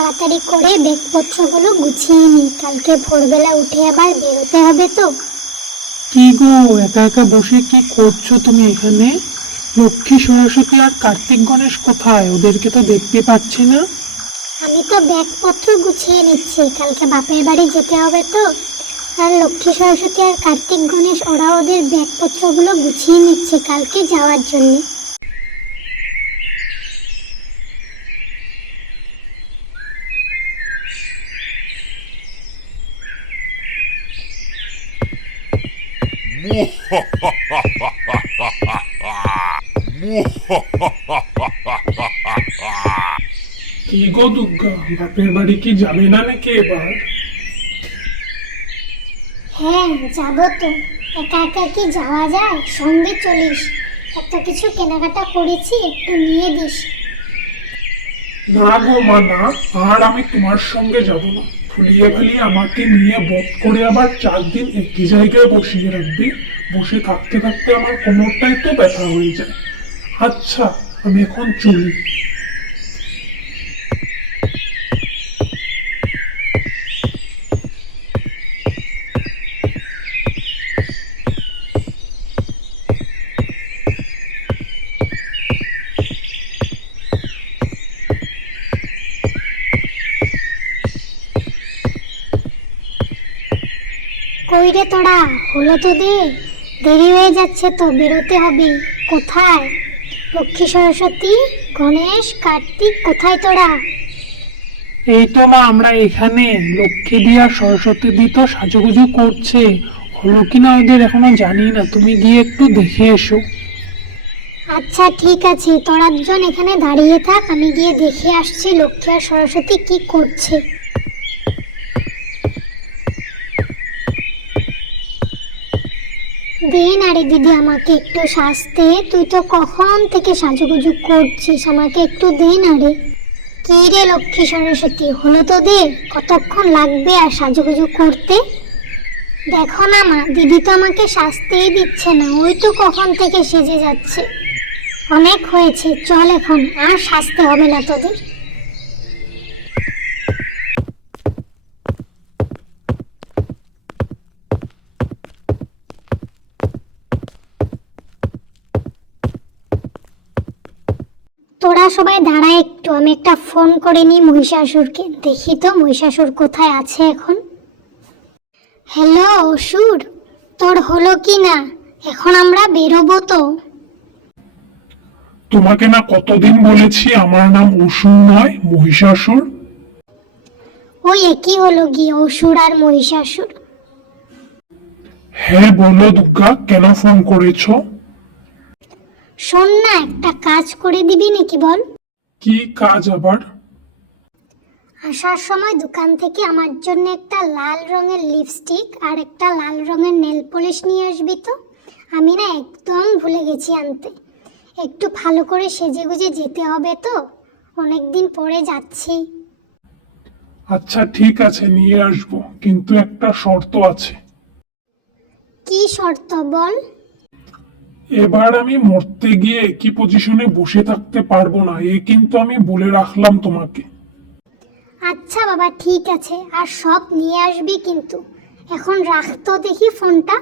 তাড়াতাড়ি করে ব্যাগপত্রগুলো গুছিয়ে নি, কালকে ভোরবেলা উঠে আবার বেরোতে হবে তো। কি গো, একা একা বসে কি করছো তুমি এখানে? লক্ষ্মী, সরস্বতী আর কার্তিক গণেশ কোথায়? ওদেরকে তো দেখতে পাচ্ছি না। আমি তো ব্যাগপত্র গুছিয়ে নিচ্ছি, কালকে বাপের বাড়ি যেতে হবে তো। আর লক্ষ্মী, সরস্বতী আর কার্তিক গণেশ ওরা ওদের ব্যাগপত্রগুলো গুছিয়ে নিচ্ছে কালকে যাওয়ার জন্য। কি গো দুর্গা, বাপের বাড়ি কি যাবে না নাকি এবার? হ্যাঁ যাবো তো। একা একা কি যাওয়া যায়? সঙ্গে চলিস, এত কিছু কেনাকাটা করেছি, একটু নিয়ে দিস। না গো মা, না। আর আমি তোমার সঙ্গে যাব না। ফুলিয়ে ফুলিয়ে আমাকে নিয়ে বধ করে আবার 4 দিন একই জায়গায় বসিয়ে রাখবে। বসে থাকতে থাকতে আমার কোমরটাই তো ব্যথা হয়ে যায়। আচ্ছা, আমি এখন চলি। কই রে তোরা, হলো তো দে, দেরি হয়ে যাচ্ছে তো, বেরোতে হবে। কোথায় লক্ষ্মী, সরস্বতী, গণেশ, কার্তিক, কোথায় তোরা? এই তো মা, আমরা এখানে। লক্ষ্মী দি আর সরস্বতী দি তো সাজুগুজু করছে। হলো কিনা ওদের এখনো জানি না, তুমি গিয়ে একটু দেখে এসো। আচ্ছা ঠিক আছে, তোরা দুজন এখানে দাঁড়িয়ে থাক, আমি গিয়ে দেখে আসছি লক্ষ্মী আর সরস্বতী কি করছে। দে না রে দিদি, আমাকে একটু সাজতে। তুই তো কখন থেকে সাজুগুজু করছিস, আমাকে একটু দে না রে। কি রে লক্ষ্মী, সরস্বতী, হলো তো দে, কতক্ষণ লাগবে আর সাজুগুজু করতে? দেখো না মা, দিদি তো আমাকে সাজতেই দিচ্ছে না, ওই তো কখন থেকে সেজে যাচ্ছে। অনেক হয়েছে, চল এখন, আর সাজতে হবে না তোদের। তোরা সবাই দাঁড়া একটু, আমি একটা ফোন করে নিই মহিষাসুরকে, দেখি তো মহিষাসুর কোথায় আছে এখন। হ্যালো অসুর, তোর হলো কি না? এখন আমরা বেরোবো তো। তোমাকে না কতদিন বলেছি আমার নাম অসুর নয়, মহিষাসুর। ওই একই হলো গিয়ে, অসুর আর মহিষাসুর। হ্যাঁ বলো দুর্গা, কেন ফোন করেছো? শোন না, একটা কাজ করে দিবি নাকি বল? কি কাজ আবার? আসার সময় দোকান থেকে আমার জন্য একটা লাল রঙের লিপস্টিক আর একটা লাল রঙের নেল পলিশ নিয়ে আসবি তো। আমি না একদম ভুলে গেছি আনতে। একটু ভালো করে সেজে গুজে যেতে হবে তো, অনেকদিন পরে যাচ্ছি। আচ্ছা ঠিক আছে, নিয়ে আসবো, কিন্তু একটা শর্ত আছে। কি শর্ত বল? এবার আমি মরতে গিয়ে একই পজিশনে বসে থাকতে পারবো না, এ কিন্তু আমি বলে রাখলাম তোমাকে। আচ্ছা বাবা ঠিক আছে, আর সব নিয়ে আসবি কিন্তু। এখন রাখ তো দেখি ফোনটা।